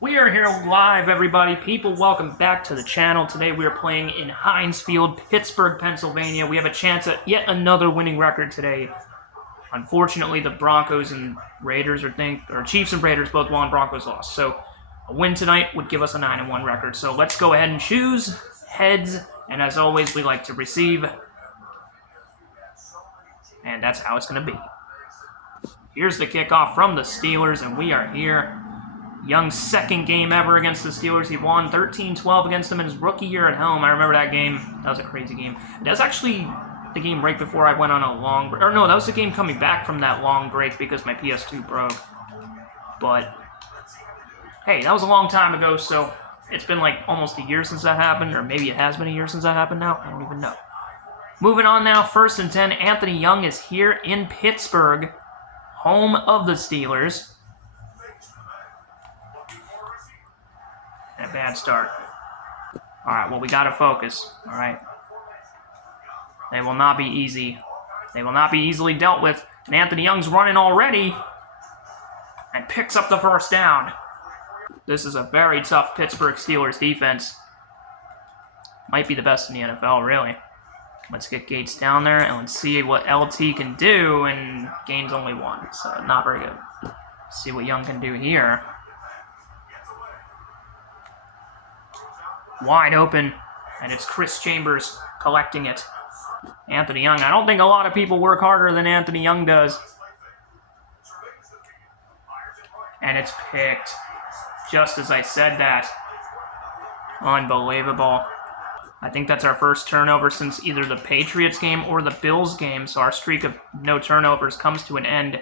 We are here live, everybody. People, welcome back to the channel. Today we are playing in Heinz Field, Pittsburgh, Pennsylvania. We have a chance at yet another winning record today. Unfortunately, the Broncos and Raiders, or Chiefs and Raiders both won, Broncos lost. So a win tonight would give us a 9-1 record. So let's go ahead and choose heads. And as always, we like to receive. And that's how it's going to be. Here's the kickoff from the Steelers, and we are here. Young's second game ever against the Steelers. He won 13-12 against them in his rookie year at home. I remember that game. That was a crazy game. That was actually the game right before I went on a long break. Or no, that was the game coming back from that long break because my PS2 broke. But, hey, that was a long time ago, so it's been like almost a year since that happened. Or maybe it has been a year since that happened now. I don't even know. Moving on now, 1st and 10. Anthony Young is here in Pittsburgh, home of the Steelers. A bad start. Alright, well, we gotta focus. Alright. They will not be easy. They will not be easily dealt with. And Anthony Young's running already. And picks up the first down. This is a very tough Pittsburgh Steelers defense. Might be the best in the NFL, really. Let's get Gates down there and let's see what LT can do. And Gain's only 1, so not very good. Let's see what Young can do here. Wide open, and it's Chris Chambers collecting it. Anthony Young. I don't think a lot of people work harder than Anthony Young does. And it's picked. Just as I said that. Unbelievable. I think that's our first turnover since either the Patriots game or the Bills game, so our streak of no turnovers comes to an end.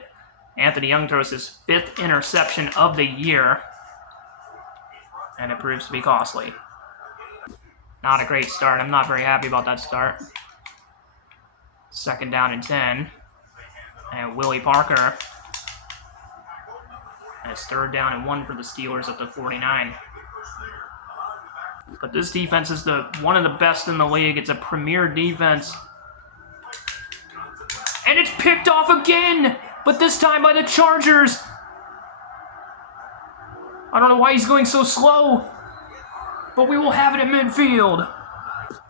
Anthony Young throws his 5th interception of the year. And it proves to be costly. Not a great start. I'm not very happy about that start. 2nd down and 10. And Willie Parker. And it's 3rd down and 1 for the Steelers at the 49. But this defense is one of the best in the league. It's a premier defense. And it's picked off again! But this time by the Chargers! I don't know why he's going so slow. But we will have it at midfield.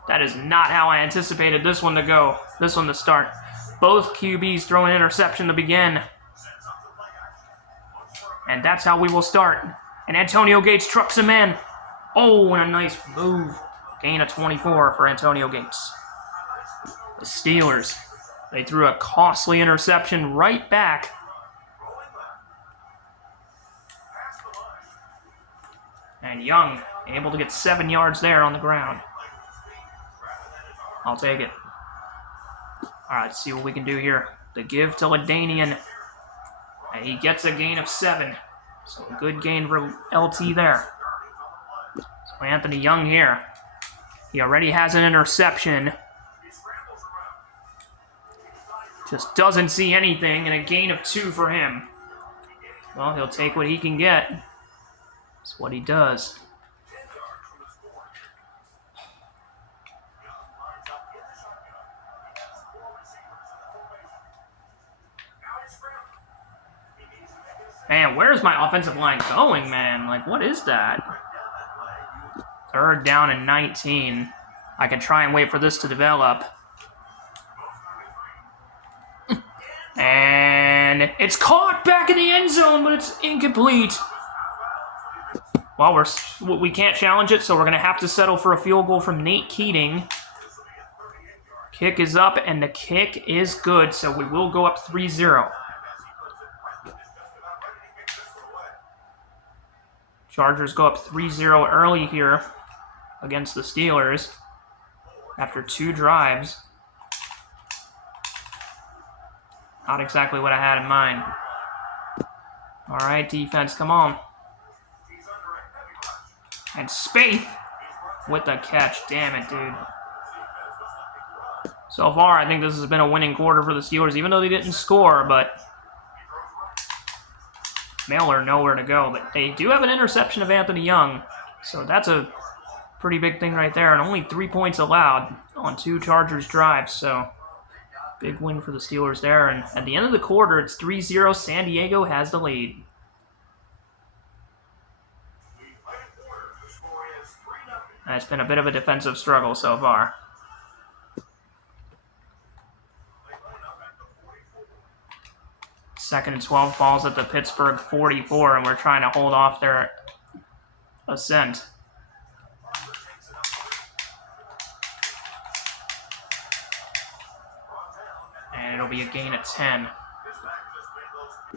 That is not how I anticipated this one to go. This one to start. Both QBs throw an interception to begin. And that's how we will start. And Antonio Gates trucks him in. Oh, and a nice move. Gain of 24 for Antonio Gates. The Steelers. They threw a costly interception right back. And Young able to get 7 yards there on the ground. I'll take it. Alright, let's see what we can do here. The give to Ladanian. And he gets a gain of 7. So a good gain for LT there. So Anthony Young here. He already has an interception. Just doesn't see anything, and a gain of 2 for him. Well, he'll take what he can get. That's what he does. Man, where's my offensive line going, man? Like, what is that? 3rd down and 19. I can try and wait for this to develop. And it's caught back in the end zone, but it's incomplete. Well, we can't challenge it, so we're going to have to settle for a field goal from Nate Keating. Kick is up, and the kick is good, so we will go up 3-0. Chargers go up 3-0 early here against the Steelers after 2 drives. Not exactly what I had in mind. All right, defense, come on. And Spaeth with the catch. Damn it, dude. So far, I think this has been a winning quarter for the Steelers, even though they didn't score, but Miller nowhere to go. But they do have an interception of Anthony Young, so that's a pretty big thing right there. And only 3 points allowed on 2 Chargers drives, so big win for the Steelers there. And at the end of the quarter, it's 3-0. San Diego has the lead. And it's been a bit of a defensive struggle so far. Second and 12 balls at the Pittsburgh 44, and we're trying to hold off their ascent. And it'll be a gain of 10.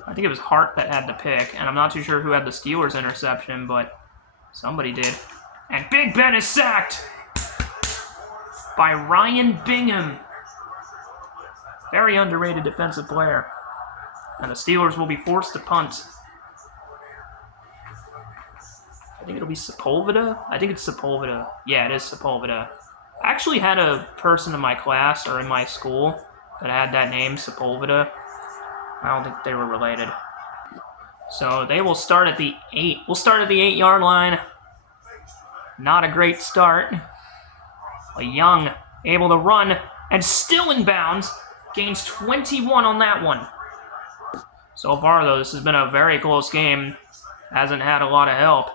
I think it was Hart that had the pick, and I'm not too sure who had the Steelers interception, but somebody did. And Big Ben is sacked by Ryan Bingham. Very underrated defensive player. And the Steelers will be forced to punt. I think it'll be Sepulveda. I think it's Sepulveda. Yeah, it is Sepulveda. I actually had a person in my class or in my school that had that name, Sepulveda. I don't think they were related. So they will start at the 8. We'll start at the 8-yard line. Not a great start. A Young able to run and still in bounds. Gains 21 on that one. So far, though, this has been a very close game. Hasn't had a lot of help.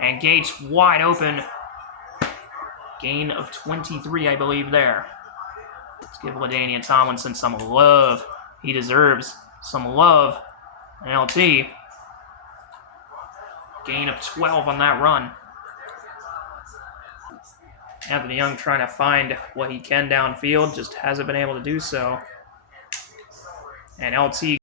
And Gates wide open. Gain of 23, I believe, there. Let's give LaDainian Tomlinson some love. He deserves some love. And LT. Gain of 12 on that run. Anthony Young trying to find what he can downfield. Just hasn't been able to do so. And LT